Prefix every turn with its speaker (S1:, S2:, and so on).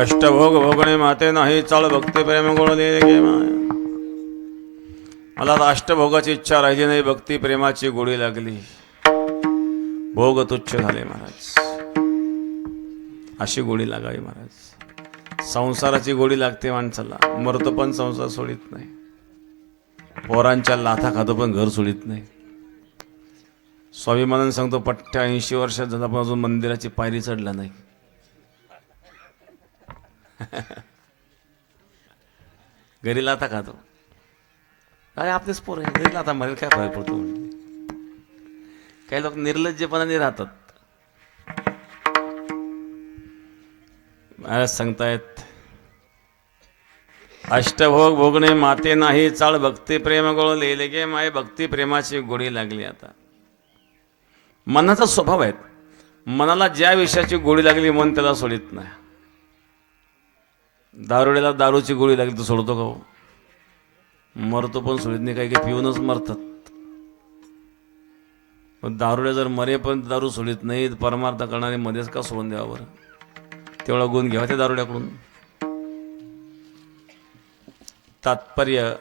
S1: अष्टभोग भोगणे माते नाही चाल भक्ती प्रेम गुण दे मला आता अष्टभोगाची इच्छा राहिली नाही भक्ती प्रेमाची गोडी लागली. भोग तुच्छ झाले महाराज. अशी गोडी लागावी महाराज. संसाराची गोडी लागते माणसाला. मरतो पण संसार सोडित नाही. पोरांच्या लाथा खातो पण घर सोडित नाही. स्वाभिमानानं सांगतो पठ्ठ्या ऐंशी वर्षात झाला पण अजून मंदिराची पायरी चढला नाही. घरी लाथा खातो काय आपलेच पोर आहे. घरी लाता मरेल काय फरक पडतो काही लोक निर्लज्जपणाने राहतात. महाराज सांगतायत अष्टभोग भोगणे माते नाही चाळ भक्ती प्रेम गोळ लिहिले गे माय भक्ती प्रेमाची गोडी लागली आता. मनाचा स्वभाव आहे मनाला ज्या विषयाची गोडी लागली मन त्याला सोडित नाही. दारुड्याला दारूची गोळी लागली तर सोडतो का हो? मरतो पण सोडित नाही काही काही पिऊनच मरतात. पण दारुड्या जर मरेपर्यंत दारू सोडित नाही परमार्थ करणारे मध्येच का सोडून द्यावं बरं? तेवढा गुण घ्यावा त्या दारुड्याकडून. तात्पर्य